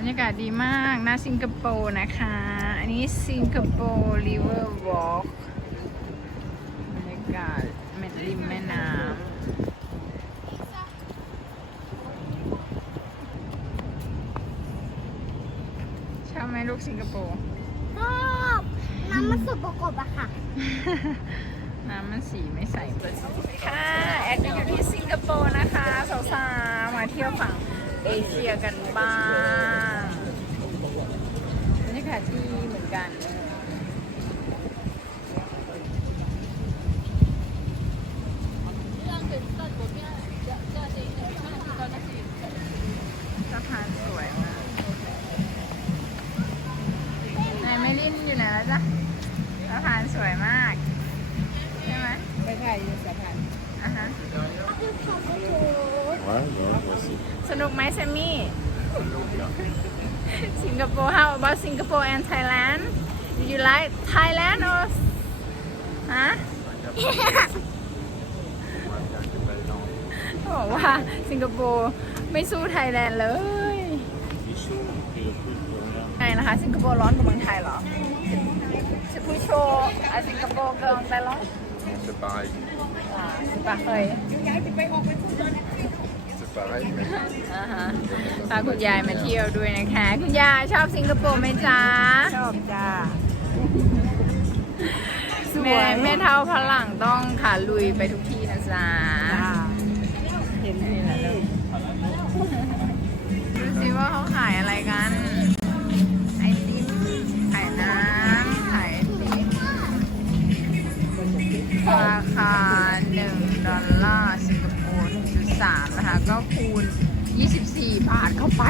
รรยากาศดีมากหน้าสิงคโปร์นะคะ อันนี้สิงคโปร์ริเวอร์วอล์กบรรยากาศแม่ริมแม่น้ำชอบไหมลูกสิงคโปร์ชอบน้ำมันสกปรกอะค่ะ น้ำมันสีไม่ใสเปิดค่ะ แอดก็อยู่ที่สิงคโปร์นะคะ สาวๆ มาเที่ยวฝั่งเอเชียกันบ้างบรรยากาศดีเหมือนกัน สะพานสวยมากไหนไม่ลินอยู่ไหนแล้ว จ๊ะสะพานสวยมาก ใช่ไหมไปถ่ายอยู่สะพานอะฮะ Ouais, ouais, voici. สนุกไหมแซมมี่ สิงคโปร์ how about Singapore and Thailand Did you like Thailand or ฮะ เขาบอกว่าสิงคโปร์ไม่สู้ไทยแลนด์เลย Il est chaud, et le plus pour rien. ไงนะคะ สิงคโปร์ร้อนกว่าเมืองไทยเหรอจะพูดโชว์อะสิงคโปร์เกินไปร้อน C'est pareil. อ่าสิปะเคย C'est pareil, mais อ่าฮะพาคุณยายมาเที่ยวด้วยนะคะ คุณยายชอบสิงคโปร์ไหมจ๊ะ ชอบจ้าสวแม่ยแม่เท่าพลังต้องขาลุยไปทุกที่นะจ๊ะจ้าเห็นที่ดูสิว่าเขาขายอะไรกัน 3 นะคะ ก็คูณ 24 บาทเข้าไป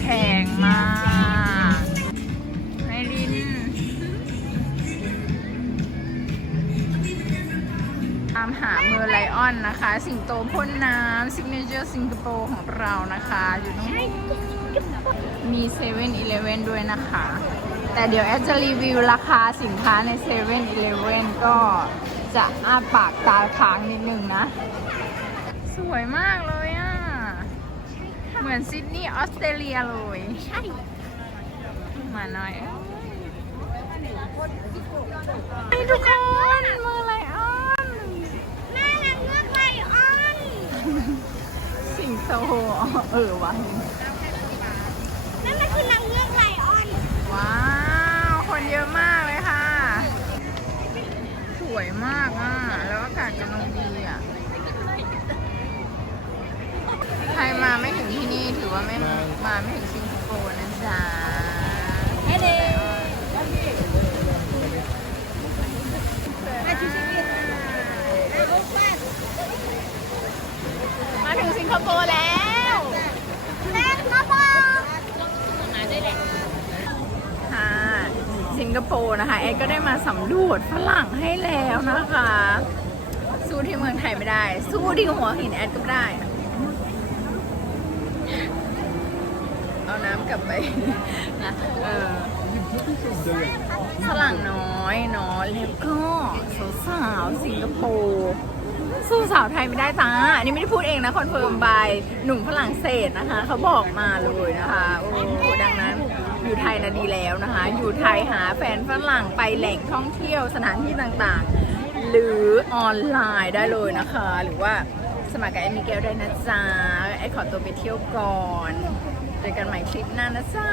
แพงมากไม่ลินตามหาเมอร์ไลออนนะคะ สิงโตพ่นน้ำซิกเนเจอร์สิงคโปร์ของเรานะคะ อยู่ตรงนี้มีเซเว่นอีเลฟเว่นด้วยนะคะ แต่เดี๋ยวแอดจะรีวิวราคาสินค้าในเซเว่นอีเลฟเว่นก็ จะอ้าปากตาค้างนิดนึงนะ สวยมากเลยอะ เหมือนซิดนีย์ออสเตรเลียเลยใช่มาหน่อยนี่ทุกคนเมอร์ไลออนแม่นางเงือกไลออน สิงโตอ๋อเออวะ นั่นมันคือนางเงือกไลออน ว้าว คนเยอะมากเลยค่ะ สวยมากอะ แล้วอากาศกำลังดีอะ ใครมาไม่ถึงที่นี่ถือ ว่าไม่มาไม่ถึงสิงคโปร์นะจ๊ะมาถึงสิงคโปร์แล้วแม่มาบอกค่ะสิงคโปร์นะคะแอดก็ได้มาสำรวจฝรั่งให้แล้วนะคะ สู้ที่เมืองไทยไม่ได้ สู้ที่หัวหินแอดก็ไม่ได้ เอาน้ำกลับไปนะเออฝรั่งน้อยเนาะแล้วก็สาวๆสิงคโปร์สู้สาวไทยไม่ได้จ้า อันนี้ไม่ได้พูดเองนะคอนเฟิร์มบายหนุ่มฝรั่งเศสนะคะ เขาบอกมาเลยนะคะโอ้ดังนั้นอยู่ไทยนะดีแล้วนะคะ อยู่ไทยหาแฟนฝรั่งไปแหล่งท่องเที่ยวสถานที่ต่างๆ หรือออนไลน์ได้เลยนะคะ หรือว่า สมัครกับแอมมิเกลได้นะจ๊ะ ไอขอตัวไปเที่ยวก่อน เจอกันใหม่คลิปหน้านะจ๊ะ